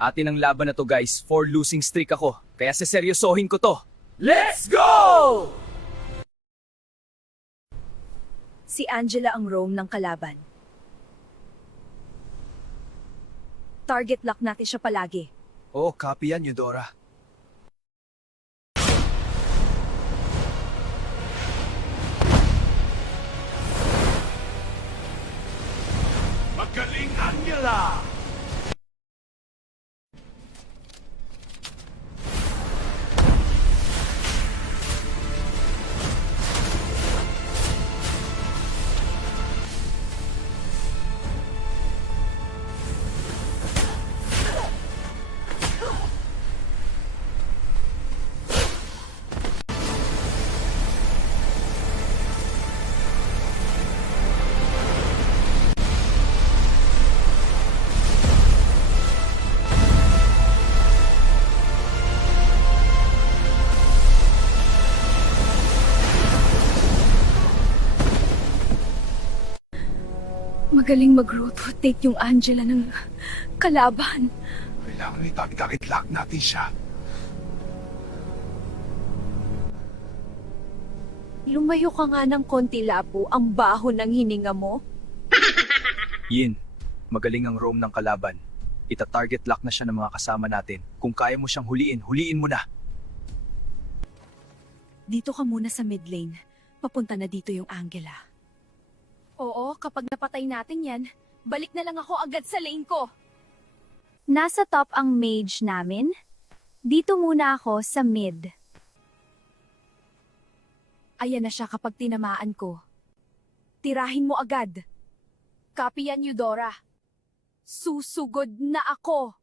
Atin ang laban na to guys, 4 losing streak ako. Kaya seseryosohin ko to. Let's go! Si Angela ang roam ng kalaban. Target lock natin siya palagi. Oh, copy yan, Eudora. Magaling, Angela! Magaling mag-rotate yung Angela ng kalaban. Kailangan i-target lock natin siya. Lumayo ka nga ng konti, Lapo. Ang baho ng hininga mo. Yin, magaling ang roam ng kalaban. Ita-target lock na siya ng mga kasama natin. Kung kaya mo siyang huliin, huliin mo na. Dito ka muna sa mid lane. Papunta na dito yung Angela. Oo, kapag napatay natin yan, balik na lang ako agad sa lane ko. Nasa top ang mage namin. Dito muna ako sa mid. Ayan na siya kapag tinamaan ko. Tirahin mo agad. Copy yan, Eudora. Susugod na ako.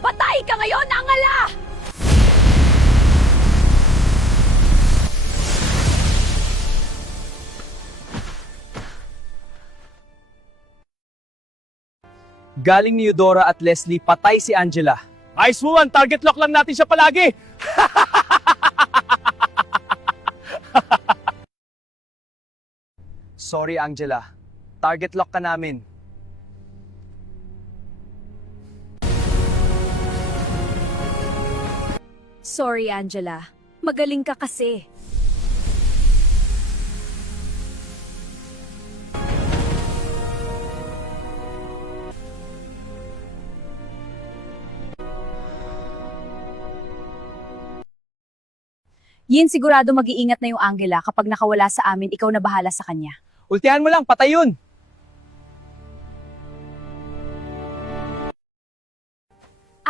Patay ka ngayon, Angela! Galing ni Eudora at Leslie, patay si Angela. Ice Woman, target lock lang natin siya palagi! Sorry Angela, target lock ka namin. Sorry, Angela. Magaling ka kasi. Yin, sigurado mag-iingat na yung Angela. Kapag nakawala sa amin, ikaw na bahala sa kanya. Ultihan mo lang, patay yun!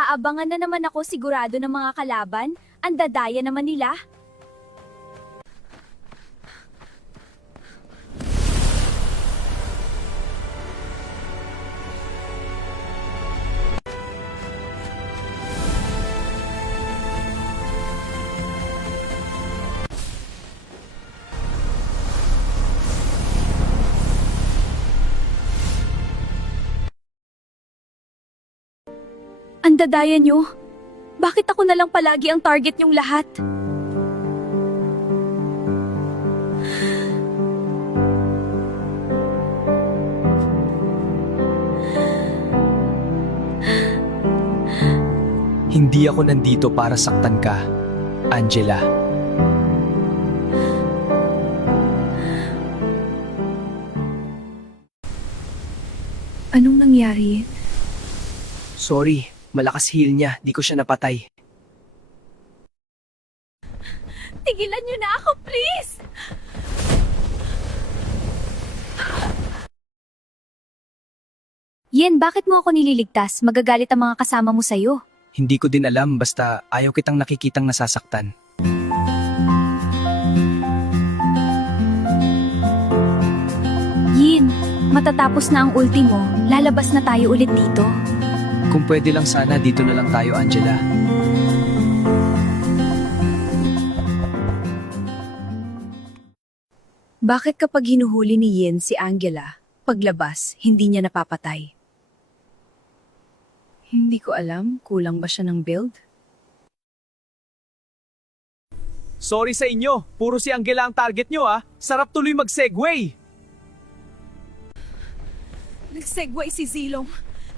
Aabangan na naman ako sigurado ng mga kalaban. Ang dadaya naman nila. Ang dadaya nyo. Bakit ako na lang palagi ang target nyong lahat? Hindi ako nandito para saktan ka, Angela. Anong nangyari? Sorry, malakas heal niya, di ko siya napatay. Tigilan nyo na ako, please! Yin, bakit mo ako nililigtas? Magagalit ang mga kasama mo sa'yo. Hindi ko din alam, basta ayaw kitang nakikitang nasasaktan. Yin, matatapos na ang ulti mo. Lalabas na tayo ulit dito. Kung pwede lang sana, dito na lang tayo, Angela. Bakit kapag hinuhuli ni Yin si Angela, paglabas, hindi niya napapatay? Hindi ko alam, kulang ba siya ng build? Sorry sa inyo, puro si Angela ang target nyo ah. Sarap tuloy mag-segway. Nag-segway si Zilong.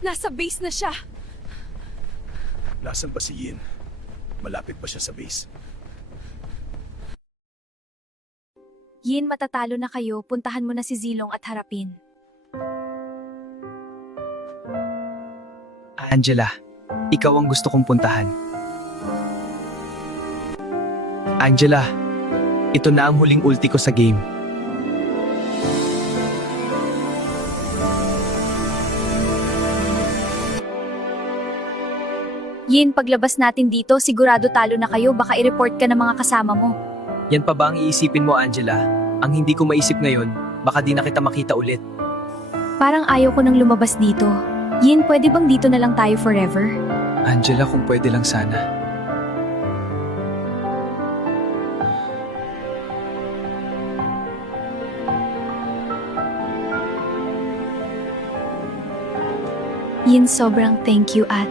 Nasa base na siya. Nasaan ba si Yin? Malapit pa siya sa base. Yin, matatalo na kayo. Puntahan mo na si Zilong at harapin. Angela, ikaw ang gusto kong puntahan. Angela, ito na ang huling ulti ko sa game. Yin, paglabas natin dito, sigurado talo na kayo. Baka i-report ka ng mga kasama mo. Yan pa ba ang iisipin mo, Angela? Ang hindi ko maisip ngayon, baka di na kita makita ulit. Parang ayaw ko nang lumabas dito. Yin, pwede bang dito na lang tayo forever? Angela, kung pwede lang sana. Yin, sobrang thank you at...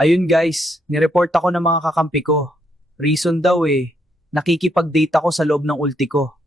Ayun guys, nireport ako ng mga kakampi ko. Reason daw nakikipag-date ako sa loob ng ulti ko.